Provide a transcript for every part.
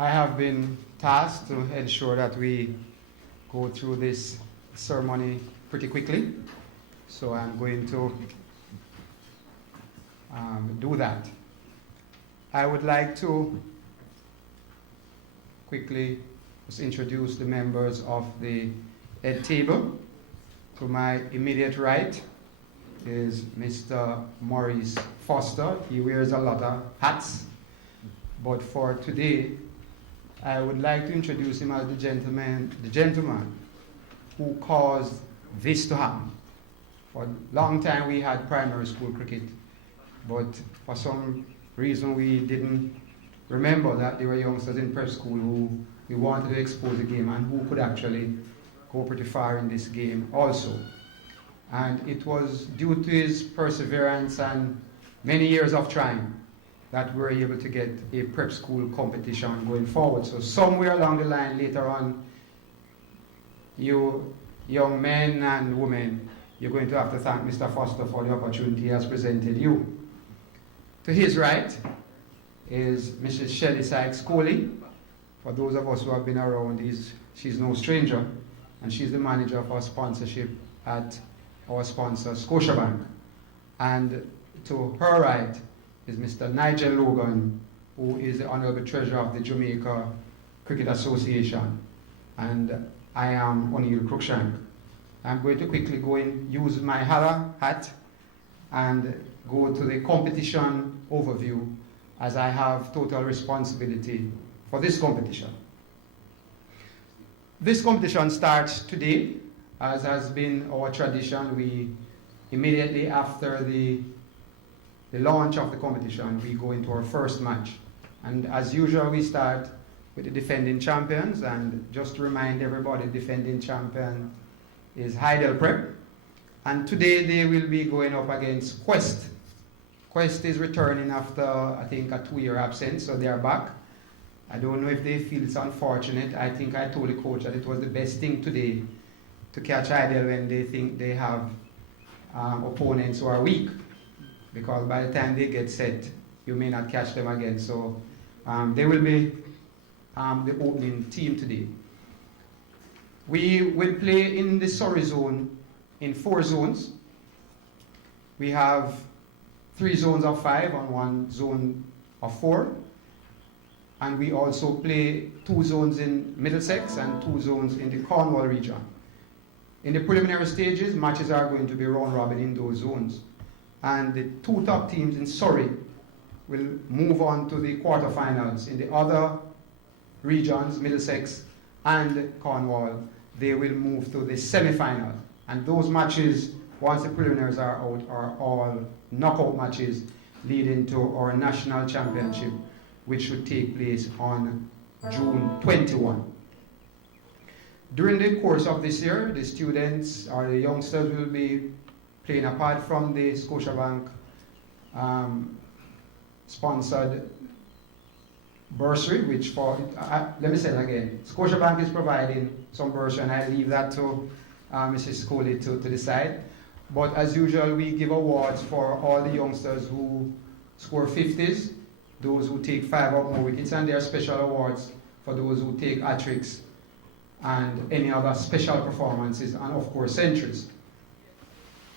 I have been tasked to ensure that we go through this ceremony pretty quickly. So I'm going to do that. I would like to quickly just introduce the members of the head table. To my immediate right is Mr. Maurice Foster. He wears a lot of hats, but for today, I would like to introduce him as the gentleman who caused this to happen. For a long time we had primary school cricket, but for some reason we didn't remember that there were youngsters in prep school who we wanted to expose the game and who could actually go pretty far in this game also. And it was due to his perseverance and many years of trying that we were able to get a prep school competition going forward. So somewhere along the line later on, you young men and women, you're going to have to thank Mr. Foster for the opportunity he has presented you. To his right is Mrs. Shelley Sykes-Coley. For those of us who have been around, she's no stranger, and she's the manager of our sponsorship at our sponsor, Scotiabank. And to her right is Mr. Nigel Logan, who is the Honorable Treasurer of the Jamaica Cricket Association. And I am O'Neill Cruikshank. I'm going to quickly go and use my Hala hat and go to the competition overview, as I have total responsibility for this competition. This competition starts today, as has been our tradition. We immediately after the launch of the competition, we go into our first match. And as usual, we start with the defending champions, and just to remind everybody, the defending champion is Heidel Prep. And today they will be going up against Quest. Quest is returning after, I think, a 2-year absence, so they are back. I don't know if they feel it's unfortunate. I think I told the coach that it was the best thing today to catch Heidel when they think they have opponents who are weak, because by the time they get set, you may not catch them again. So they will be the opening team today. We will play in the Surrey zone in 4 zones. We have 3 zones of 5 and 1 zone of 4. And we also play 2 zones in Middlesex and 2 zones in the Cornwall region. In the preliminary stages, matches are going to be round robin in those zones. And the 2 top teams in Surrey will move on to the quarterfinals. In the other regions, Middlesex and Cornwall, they will move to the semi-final. And those matches, once the preliminaries are out, are all knockout matches leading to our national championship, which should take place on June 21. During the course of this year, the students or the youngsters will be playing, apart from the Scotiabank sponsored bursary, which let me say it again, Scotiabank is providing some bursary, and I leave that to Mrs. Coley to decide. But as usual, we give awards for all the youngsters who score 50s, those who take 5 or more wickets, and there are special awards for those who take hat-tricks and any other special performances, and of course centuries.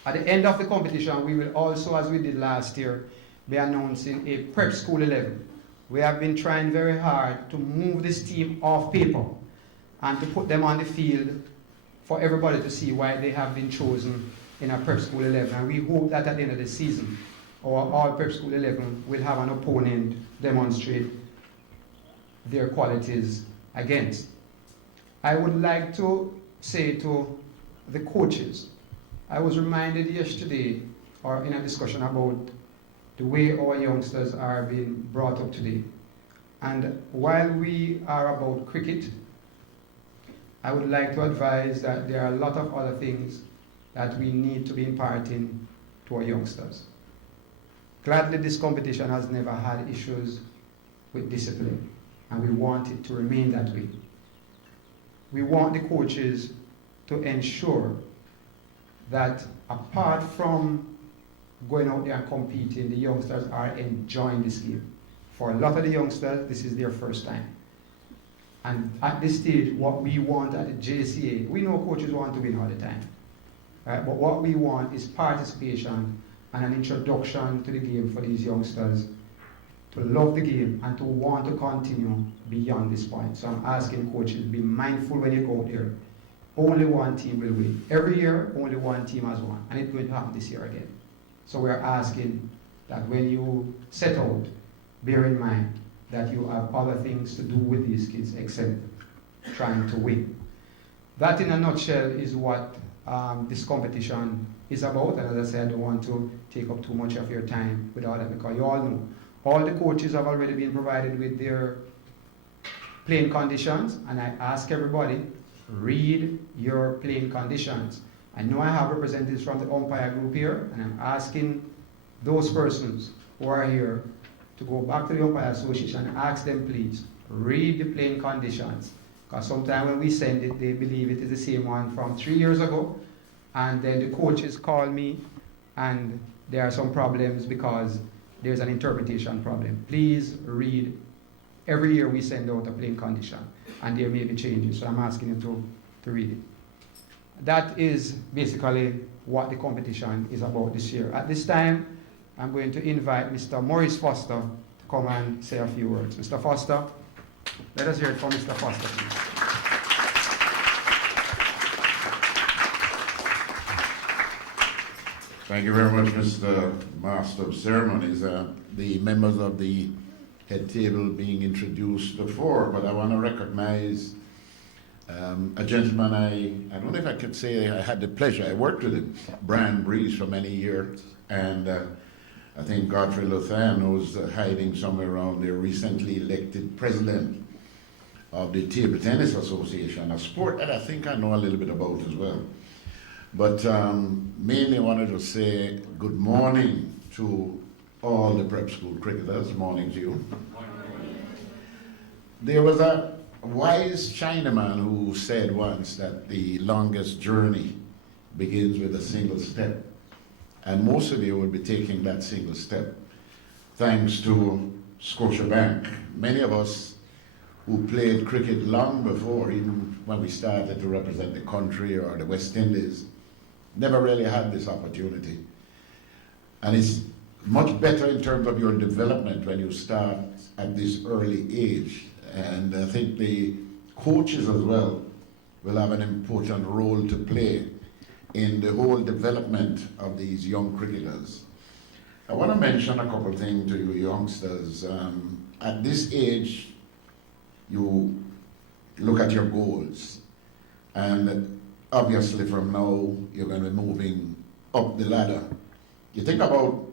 At the end of the competition, we will also, as we did last year, be announcing a prep school 11. We have been trying very hard to move this team off paper and to put them on the field for everybody to see why they have been chosen in a prep school 11. And we hope that at the end of the season, our all prep school 11 will have an opponent demonstrate their qualities against. I would like to say to the coaches, I was reminded yesterday, or in a discussion, about the way our youngsters are being brought up today. And while we are about cricket, I would like to advise that there are a lot of other things that we need to be imparting to our youngsters. Gladly, this competition has never had issues with discipline, and we want it to remain that way. We want the coaches to ensure that apart from going out there and competing, the youngsters are enjoying this game. For a lot of the youngsters, this is their first time. And at this stage, what we want at the JCA, we know coaches want to win all the time, right? But what we want is participation and an introduction to the game for these youngsters to love the game and to want to continue beyond this point. So I'm asking coaches, be mindful when you go out there. Only one team will win. Every year, only one team has won. And it's going to happen this year again. So we're asking that when you set out, bear in mind that you have other things to do with these kids except trying to win. That in a nutshell is what this competition is about. And as I said, I don't want to take up too much of your time with all that, because you all know all the coaches have already been provided with their playing conditions, and I ask everybody, read your playing conditions. I know I have representatives from the umpire group here, and I'm asking those persons who are here to go back to the umpire association and ask them, please, read the playing conditions. Because sometimes when we send it, they believe it is the same one from 3 years ago, and then the coaches call me, and there are some problems because there's an interpretation problem. Please read. Every year we send out a playing condition, and there may be changes, so I'm asking you to read it. That is basically what the competition is about this year. At this time, I'm going to invite Mr. Maurice Foster to come and say a few words. Mr. Foster, let us hear it from Mr. Foster, please. Thank you very much, Mr. Master of Ceremonies. The members of the head table being introduced before, but I want to recognize a gentleman I don't know if I could say I had the pleasure, I worked with him, Brian Breeze, for many years, and I think Godfrey Lothan, who's hiding somewhere around there, recently elected president of the Table Tennis Association, a sport that I think I know a little bit about as well. But mainly I wanted to say good morning to all the prep school cricketers. Morning to you. There was a wise Chinaman who said once that the longest journey begins with a single step. And most of you will be taking that single step thanks to Scotiabank. Many of us who played cricket long before, even when we started to represent the country or the West Indies, never really had this opportunity. And it's much better in terms of your development when you start at this early age. And I think the coaches as well will have an important role to play in the whole development of these young cricketers. I want to mention a couple of things to you youngsters. At this age, you look at your goals, and obviously from now you're going to be moving up the ladder. You think about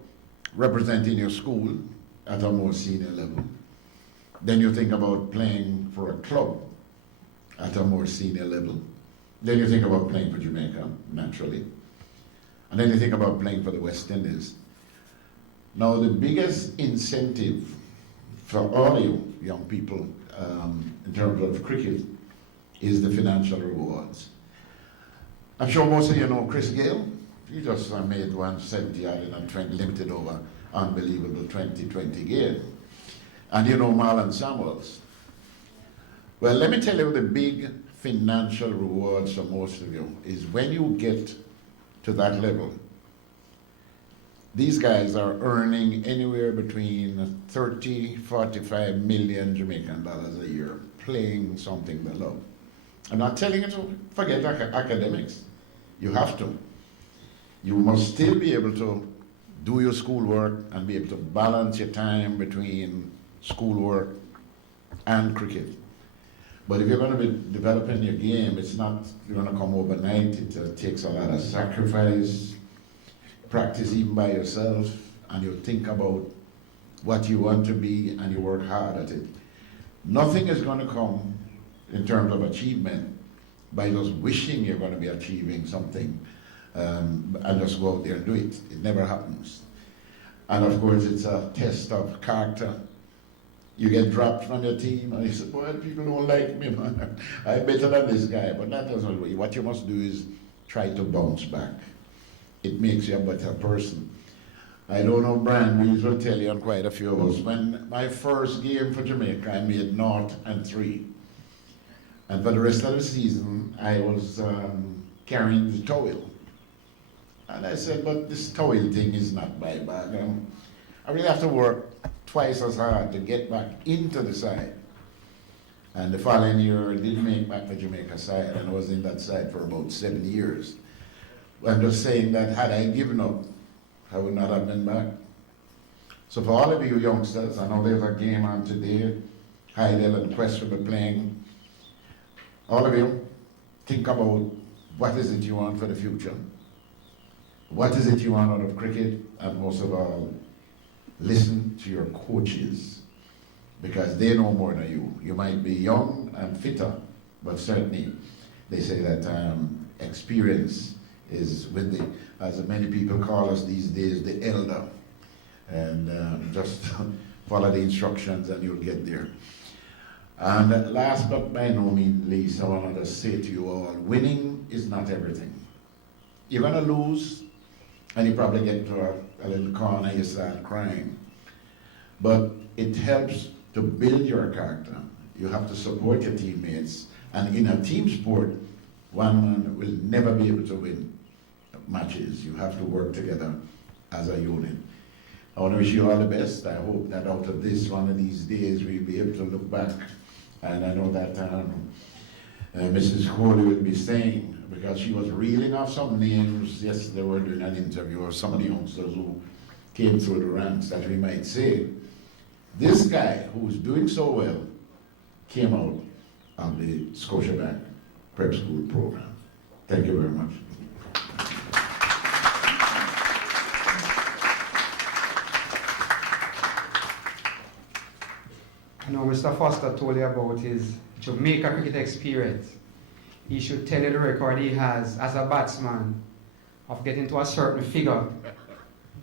representing your school at a more senior level. Then you think about playing for a club at a more senior level. Then you think about playing for Jamaica, naturally. And then you think about playing for the West Indies. Now the biggest incentive for all you young people in terms of cricket is the financial rewards. I'm sure most of you know Chris Gale. He just made 170 in a 20 limited over unbelievable 2020 game. And you know Marlon Samuels. Well, let me tell you the big financial rewards for most of you is when you get to that level. These guys are earning anywhere between 30, 45 million Jamaican dollars a year playing something they love. I'm not telling you to forget academics. You have to. You must still be able to do your schoolwork and be able to balance your time between schoolwork and cricket. But if you're going to be developing your game, it's not going to come overnight. It takes a lot of sacrifice, practice even by yourself, and you think about what you want to be and you work hard at it. Nothing is going to come in terms of achievement by just wishing you're going to be achieving something and just go out there and do it. It never happens. And of course, it's a test of character. You get dropped from your team, and you say, well, people don't like me, man. I'm better than this guy. But that doesn't work. What you must do is try to bounce back. It makes you a better person. I don't know, Brian Reeves will tell you on quite a few of us. When my first game for Jamaica, I made 0 and 3. And for the rest of the season, I was carrying the towel. And I said, but this towel thing is not my bag. I really have to work twice as hard to get back into the side. And the following year, I didn't make back the Jamaica side, and I was in that side for about 7 years. I'm just saying that had I given up, I would not have been back. So for all of you youngsters, I know there's a game on today, Hydel and Quest will be playing. All of you, think about what is it you want for the future? What is it you want out of cricket? And most of all, listen to your coaches, because they know more than you. You might be young and fitter, but certainly they say that experience is with the, as many people call us these days, the elder. And just follow the instructions and you'll get there. And last but by no means least, I want to say to you all, winning is not everything. You're going to lose, and you probably get to a little corner, you start crying. But it helps to build your character. You have to support your teammates. And in a team sport, one man will never be able to win matches. You have to work together as a unit. I want to wish you all the best. I hope that out of this, one of these days, we'll be able to look back. And I know that Mrs. Coley will be saying, because she was reeling off some names yesterday, we were doing an interview of some of the youngsters who came through the ranks, that we might say, this guy who's doing so well came out of the Scotiabank Prep School program. Thank you very much. I know Mr. Foster told you about his Jamaica cricket experience. He should tell you the record he has as a batsman of getting to a certain figure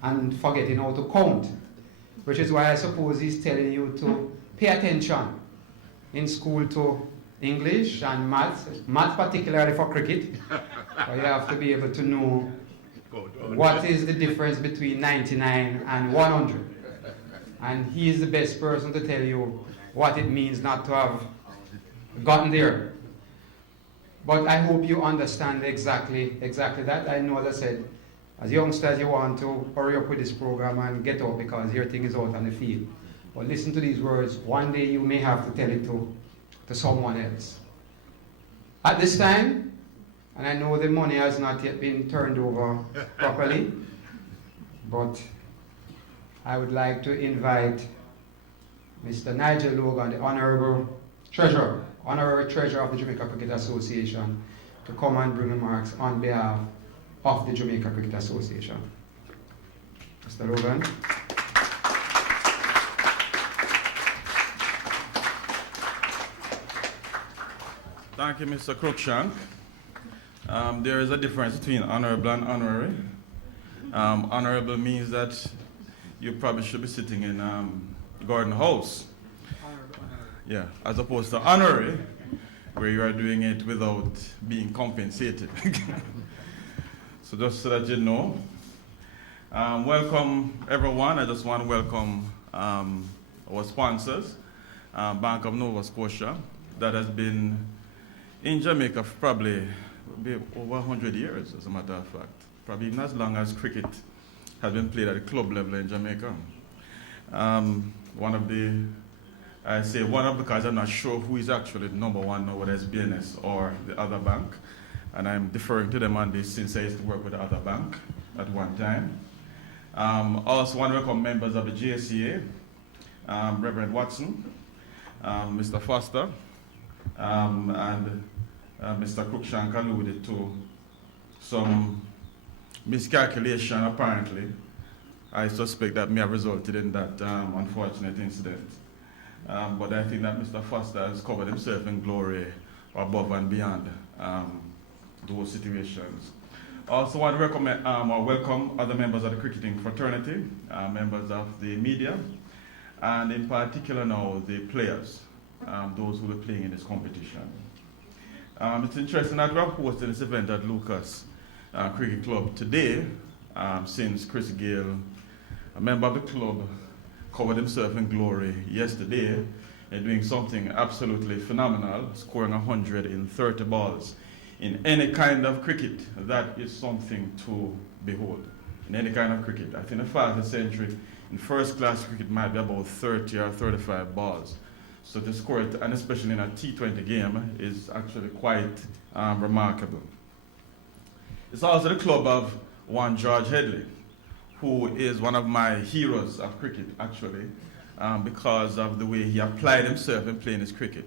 and forgetting how to count, which is why I suppose he's telling you to pay attention in school to English and maths particularly for cricket. But you have to be able to know what is the difference between 99 and 100. And he is the best person to tell you what it means not to have gotten there. But I hope you understand exactly that. I know, as I said, as youngsters, you want to hurry up with this program and get out because your thing is out on the field. But listen to these words. One day you may have to tell it to someone else. At this time, and I know the money has not yet been turned over properly, but I would like to invite Mr. Nigel Logan, the Honorary Treasurer of the Jamaica Cricket Association, to come and bring remarks on behalf of the Jamaica Cricket Association. Mr. Logan. Thank you, Mr. Cruikshank. There is a difference between honorable and honorary. Honorable means that you probably should be sitting in Gordon House. Yeah, as opposed to honorary, where you are doing it without being compensated. So just so that you know. Welcome everyone. I just want to welcome our sponsors, Bank of Nova Scotia, that has been in Jamaica for probably over 100 years, as a matter of fact. Probably even as long as cricket has been played at the club level in Jamaica. I say one of because I'm not sure who is actually the number one now, whether it's BNS or the other bank. And I'm deferring to them on this since I used to work with the other bank at one time. Also want to welcome members of the JCA, Reverend Watson, Mr. Foster, and Mr. Cruikshank alluded to some miscalculation apparently. I suspect that may have resulted in that unfortunate incident. But I think that Mr. Foster has covered himself in glory above and beyond those situations. Also want to recommend or welcome other members of the cricketing fraternity, members of the media, and in particular now the players, those who are playing in this competition. It's interesting that we have hosted this event at Lucas Cricket Club today, since Chris Gale, a member of the club, covered himself in glory yesterday doing something absolutely phenomenal, scoring 130 balls. In any kind of cricket, that is something to behold. In any kind of cricket. I think the fastest century in first class cricket might be about 30 or 35 balls. So to score it, and especially in a T20 game, is actually quite remarkable. It's also the club of one George Headley, who is one of my heroes of cricket, actually, because of the way he applied himself in playing his cricket.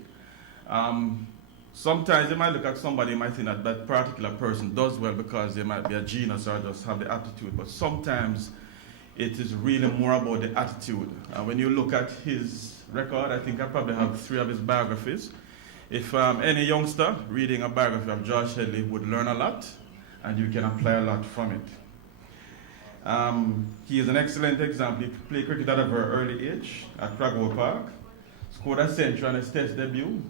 Sometimes you might look at somebody, you might think that that particular person does well because they might be a genius or just have the aptitude, but sometimes it is really more about the attitude. When you look at his record, I think I probably have 3 of his biographies. If any youngster reading a biography of George Headley would learn a lot, and you can apply a lot from it. He is an excellent example. He played cricket at a very early age at Cragmore Park, scored a century on his test debut,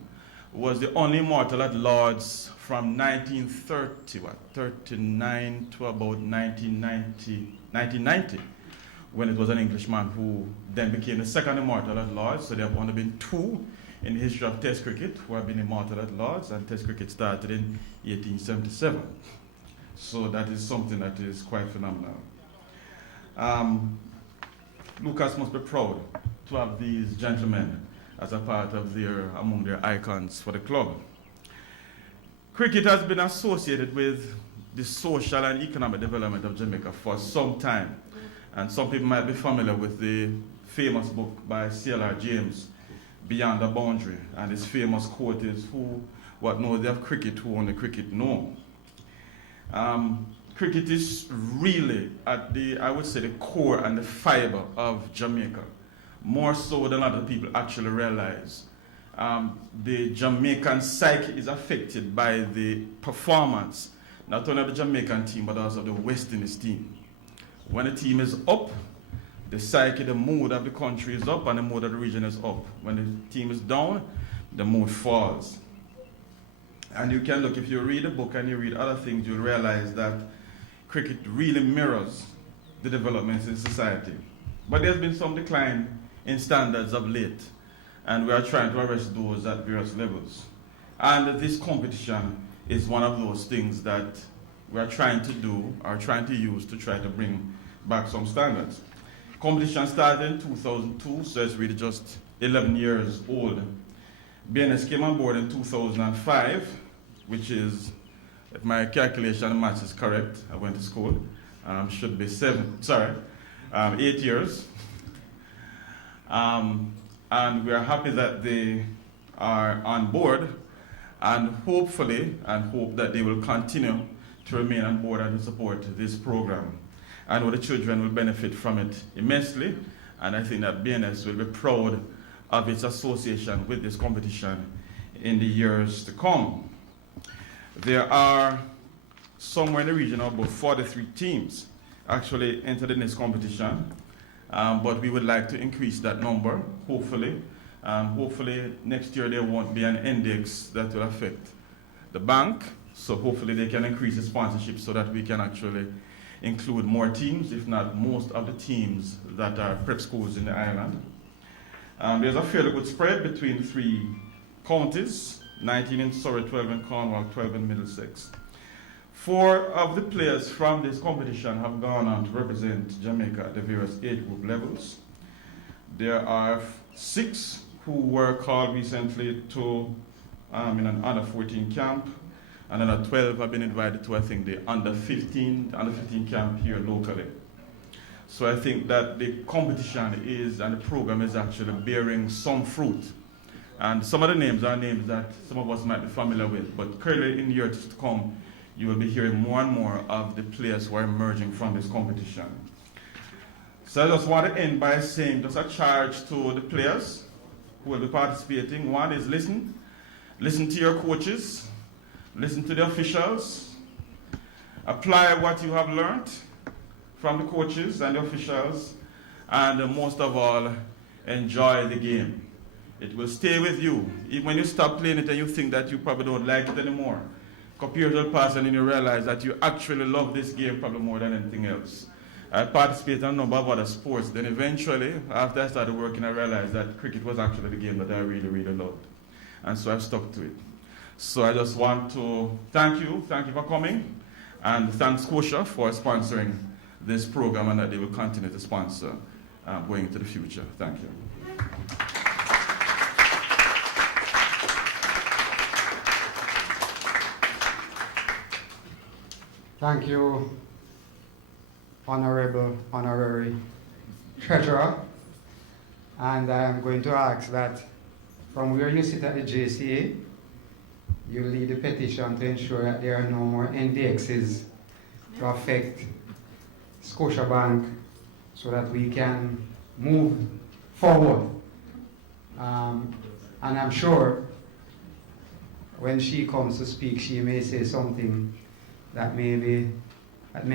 was the only immortal at Lord's from 1939 to about 1990, when it was an Englishman who then became the second immortal at Lord's. So there have only been 2 in the history of Test cricket who have been immortal at Lord's, and Test cricket started in 1877. So that is something that is quite phenomenal. Lucas must be proud to have these gentlemen as a part of among their icons for the club. Cricket has been associated with the social and economic development of Jamaica for some time. And some people might be familiar with the famous book by C.L.R. James, Beyond the Boundary. And his famous quote is, what know they of cricket, who only cricket know. Cricket is really at I would say, the core and the fiber of Jamaica, more so than other people actually realize. The Jamaican psyche is affected by the performance, not only of the Jamaican team, but also of the West Indies team. When the team is up, the psyche, the mood of the country is up, and the mood of the region is up. When the team is down, the mood falls. And you can look, if you read a book and you read other things, you'll realize that cricket really mirrors the developments in society. But there's been some decline in standards of late, and we are trying to arrest those at various levels. And this competition is one of those things that we are trying to do, or trying to use to try to bring back some standards. Competition started in 2002, so it's really just 11 years old. BNS came on board in 2005, which is, if my calculation and maths is correct, I went to school, should be 8 years. And we are happy that they are on board, and hopefully, and hope that they will continue to remain on board and to support this program. I know the children will benefit from it immensely, and I think that BNS will be proud of its association with this competition in the years to come. There are somewhere in the region of about 43 teams actually entered in this competition, but we would like to increase that number, hopefully. Hopefully next year there won't be an index that will affect the bank, so hopefully they can increase the sponsorship so that we can actually include more teams, if not most of the teams that are prep schools in the island. There's a fairly good spread between 3 counties, 19 in Surrey, 12 in Cornwall, 12 in Middlesex. 4 of the players from this competition have gone on to represent Jamaica at the various age group levels. There are 6 who were called recently to in an under 14 camp, and then 12 have been invited to, I think, the under 15 camp here locally. So I think that the competition is, and the program is actually bearing some fruit. And some of the names are names that some of us might be familiar with, but clearly in years to come, you will be hearing more and more of the players who are emerging from this competition. So I just want to end by saying just a charge to the players who will be participating. One is listen to your coaches, listen to the officials, apply what you have learned from the coaches and the officials, and most of all, enjoy the game. It will stay with you. Even when you stop playing it and you think that you probably don't like it anymore, a couple years will pass and then you realize that you actually love this game probably more than anything else. I participated in a number of other sports. Then eventually, after I started working, I realized that cricket was actually the game that I really, really loved. And so I've stuck to it. So I just want to thank you for coming, and thank Scotia for sponsoring this program, and that they will continue to sponsor going into the future. Thank you. Thank you, Honorary Treasurer. And I am going to ask that from where you sit at the JCA, you lead the petition to ensure that there are no more NDXs to affect Scotiabank so that we can move forward. And I'm sure when she comes to speak, she may say something that may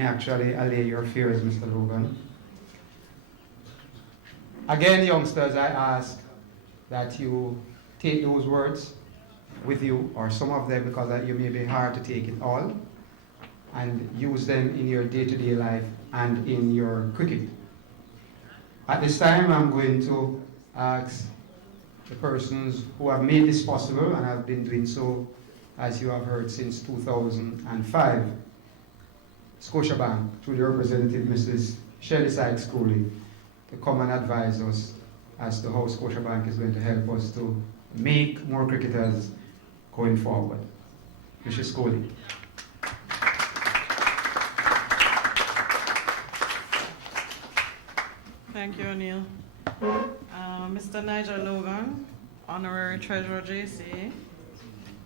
actually allay your fears, Mr. Logan. Again, youngsters, I ask that you take those words with you, or some of them, because you may be hard to take it all, and use them in your day-to-day life and in your cricket. At this time, I'm going to ask the persons who have made this possible, and have been doing so, as you have heard, since 2005, Scotiabank, through the representative, Mrs. Shelley Sykes Cooley, to come and advise us as to how Scotiabank is going to help us to make more cricketers going forward. Mrs. Cooley. Thank you, O'Neill. Mr. Nigel Logan, Honorary Treasurer JCA,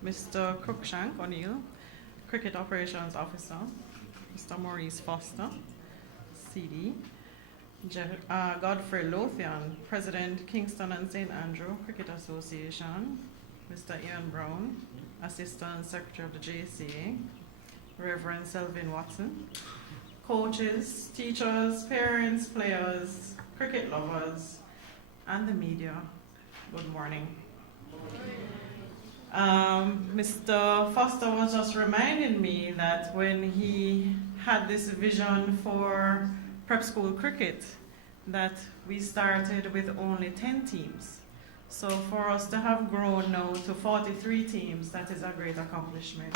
Mr. Cruikshank O'Neill, Cricket Operations Officer, Mr. Maurice Foster, CD, Godfrey Lothian, President, Kingston and St. Andrew Cricket Association, Mr. Ian Brown, Assistant Secretary of the JCA, Reverend Selvin Watson, coaches, teachers, parents, players, cricket lovers, and the media, good morning. Mr. Foster was just reminding me that when he had this vision for prep school cricket, that we started with only 10 teams. So for us to have grown now to 43 teams, that is a great accomplishment.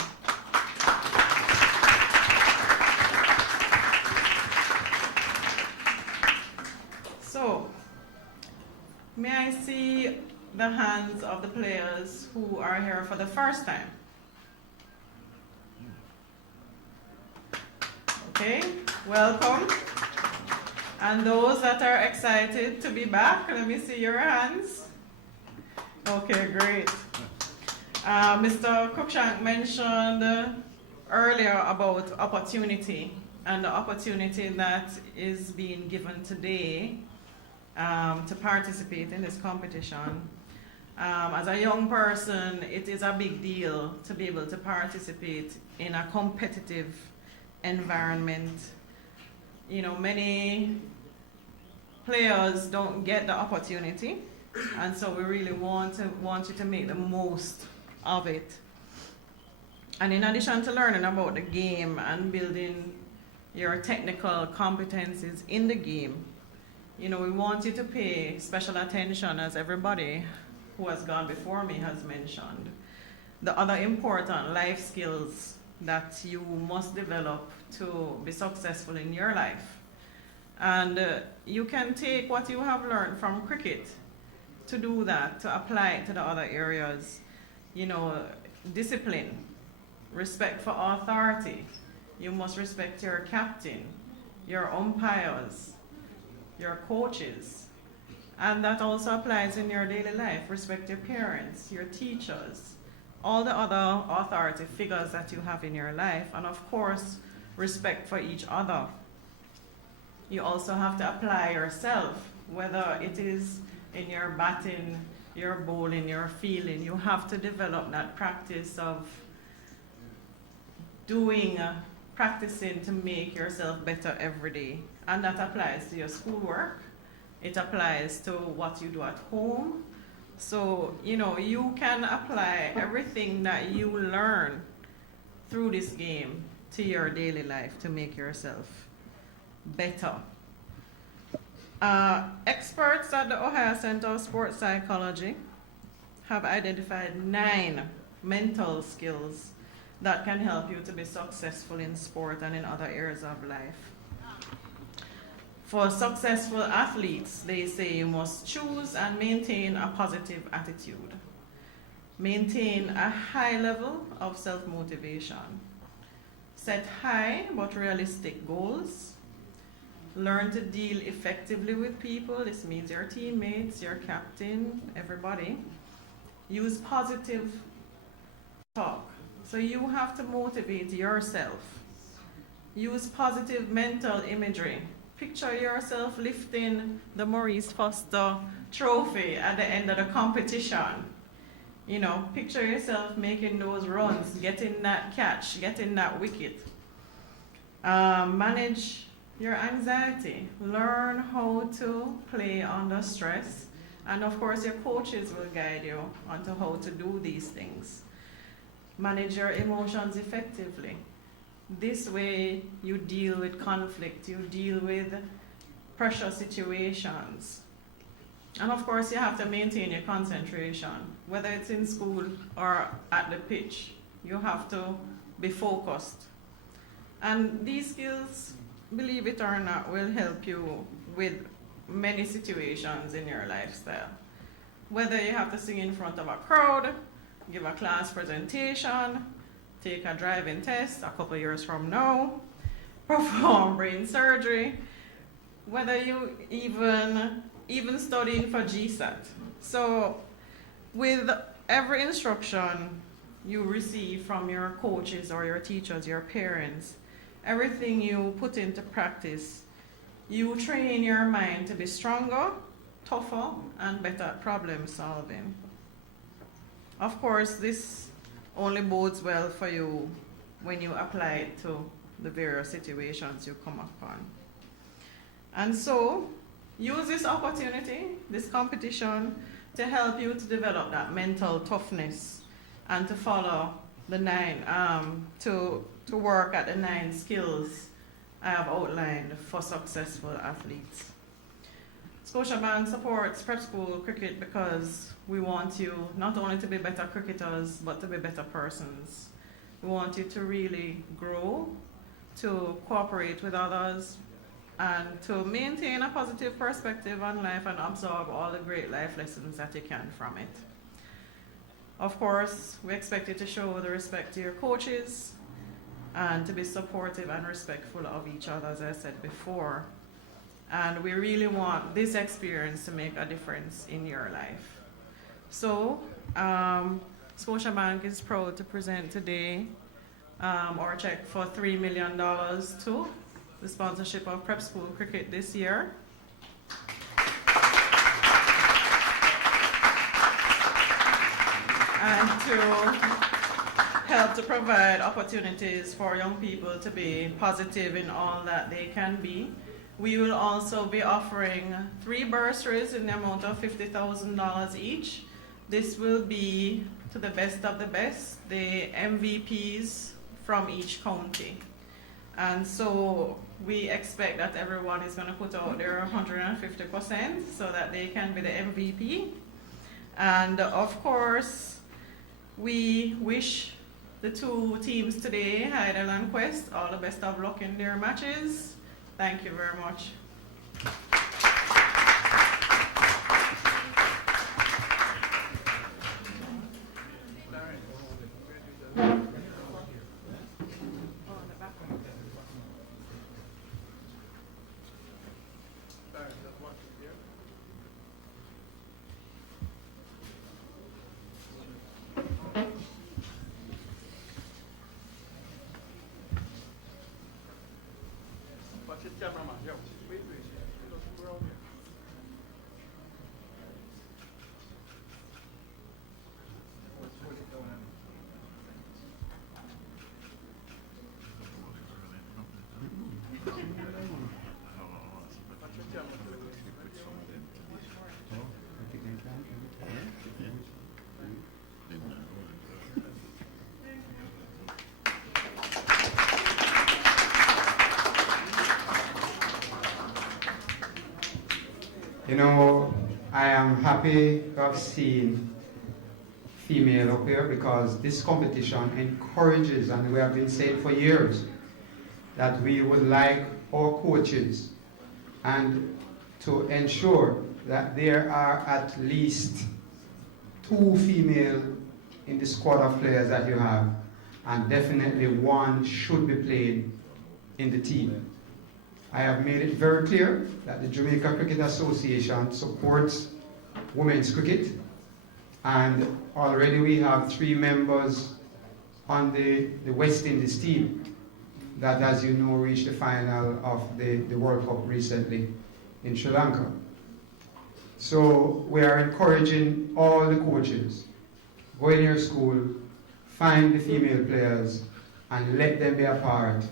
So, may I see the hands of the players who are here for the first time? Okay, welcome. And those that are excited to be back, let me see your hands. Okay, great. Mr. Cruikshank mentioned earlier about opportunity, and the opportunity that is being given today to participate in this competition. As a young person, it is a big deal to be able to participate in a competitive environment. You know, many players don't get the opportunity, and so we really want you to make the most of it. And in addition to learning about the game and building your technical competencies in the game, you know, we want you to pay special attention, as everybody who has gone before me has mentioned, the other important life skills that you must develop to be successful in your life. And you can take what you have learned from cricket to do that, to apply it to the other areas. You know, discipline, respect for authority. You must respect your captain, your umpires, your coaches. And that also applies in your daily life. Respect your parents, your teachers, all the other authority figures that you have in your life. And of course, respect for each other. You also have to apply yourself, whether it is in your batting, your bowling, your fielding. You have to develop that practice of practicing to make yourself better every day. And that applies to your schoolwork. It applies to what you do at home. So, you know, you can apply everything that you learn through this game to your daily life to make yourself better. Experts at the Ohio Center of Sports Psychology have identified 9 mental skills that can help you to be successful in sport and in other areas of life. For successful athletes, they say you must choose and maintain a positive attitude. Maintain a high level of self-motivation. Set high but realistic goals. Learn to deal effectively with people. This means your teammates, your captain, everybody. Use positive talk. So you have to motivate yourself. Use positive mental imagery. Picture yourself lifting the Maurice Foster trophy at the end of the competition. You know, picture yourself making those runs, getting that catch, getting that wicket. Manage your anxiety. Learn how to play under stress. And of course, your coaches will guide you onto how to do these things. Manage your emotions effectively. This way, you deal with conflict, you deal with pressure situations. And of course, you have to maintain your concentration, whether it's in school or at the pitch. You have to be focused. And these skills, believe it or not, will help you with many situations in your lifestyle. Whether you have to sing in front of a crowd, give a class presentation, take a driving test a couple years from now, perform brain surgery, whether you even studying for GSAT. So with every instruction you receive from your coaches or your teachers, your parents, everything you put into practice, you train your mind to be stronger, tougher, and better at problem solving. Of course, this only bodes well for you when you apply it to the various situations you come upon. And so, use this opportunity, this competition, to help you to develop that mental toughness and to follow the 9, to work at the 9 skills I have outlined for successful athletes. Scotiabank supports prep school cricket because we want you not only to be better cricketers, but to be better persons. We want you to really grow, to cooperate with others, and to maintain a positive perspective on life and absorb all the great life lessons that you can from it. Of course, we expect you to show the respect to your coaches and to be supportive and respectful of each other, as I said before. And we really want this experience to make a difference in your life. So, Scotiabank is proud to present today our check for $3 million to the sponsorship of prep school cricket this year. And to help to provide opportunities for young people to be positive in all that they can be. We will also be offering 3 bursaries in the amount of $50,000 each. This will be to the best of the best, the MVPs from each county. And so we expect that everyone is going to put out their 150% so that they can be the MVP. And of course, we wish the 2 teams today, Heidel and Quest, all the best of luck in their matches. Thank you very much. You know, I am happy to have seen female up here because this competition encourages, and we have been saying for years, that we would like our coaches and to ensure that there are at least 2 female in the squad of players that you have, and definitely 1 should be playing in the team. I have made it very clear that the Jamaica Cricket Association supports women's cricket, and already we have 3 members on the West Indies team that, as you know, reached the final of the World Cup recently in Sri Lanka. So we are encouraging all the coaches, go in your school, find the female players, and let them be a part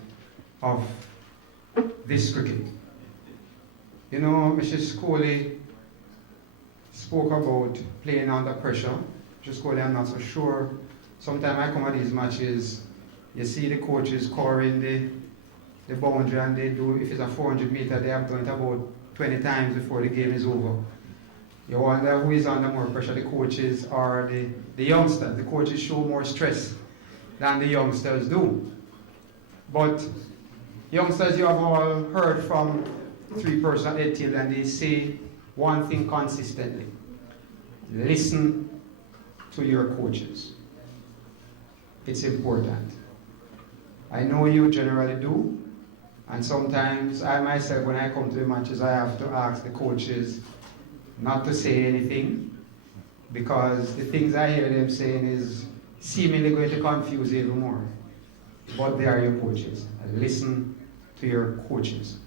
of this cricket. You know, Mrs. Coley spoke about playing under pressure. Mrs. Coley, I'm not so sure. Sometimes I come at these matches, you see the coaches scoring the boundary, and they do, if it's a 400 meter, they have done it about 20 times before the game is over. You wonder who is under more pressure, the coaches or the youngsters. The coaches show more stress than the youngsters do. But youngsters, you have all heard from 3 persons at the table, and they say one thing consistently: listen to your coaches. It's important. I know you generally do, and sometimes I myself, when I come to the matches, I have to ask the coaches not to say anything, because the things I hear them saying is seemingly going to confuse you even more. But they are your coaches. Listen to your coaches.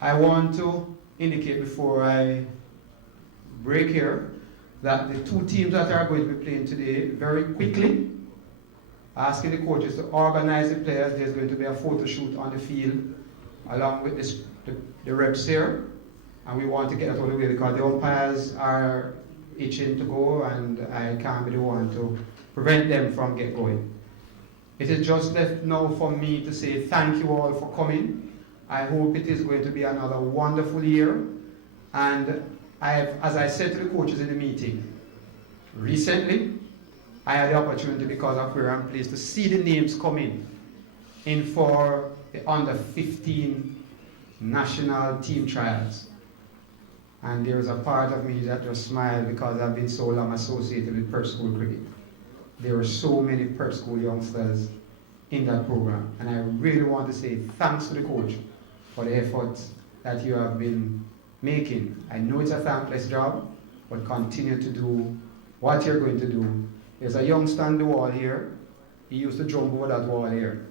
I want to indicate before I break here that the 2 teams that are going to be playing today, very quickly, asking the coaches to organize the players. There's going to be a photo shoot on the field along with the reps here. And we want to get that out of the way because the umpires are itching to go, and I can't be the one to prevent them from get going. It is just left now for me to say thank you all for coming. I hope it is going to be another wonderful year. And as I said to the coaches in the meeting, recently I had the opportunity, because of where I'm placed, to see the names come in for the under 15 national team trials. And there is a part of me that just smiled because I've been so long associated with prep school cricket. There are so many prep school youngsters in that program. And I really want to say thanks to the coach for the efforts that you have been making. I know it's a thankless job, but continue to do what you're going to do. There's a youngster on the wall here. He used to jump over that wall here.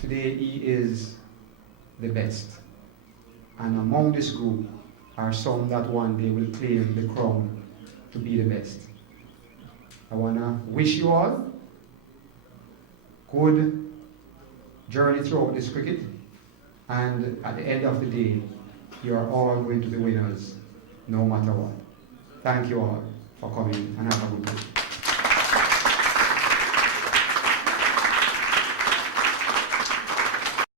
Today he is the best. And among this group are some that one day will claim the crown to be the best. I want to wish you all good journey throughout this cricket, and at the end of the day, you are all going to be winners, no matter what. Thank you all for coming, and have a good day.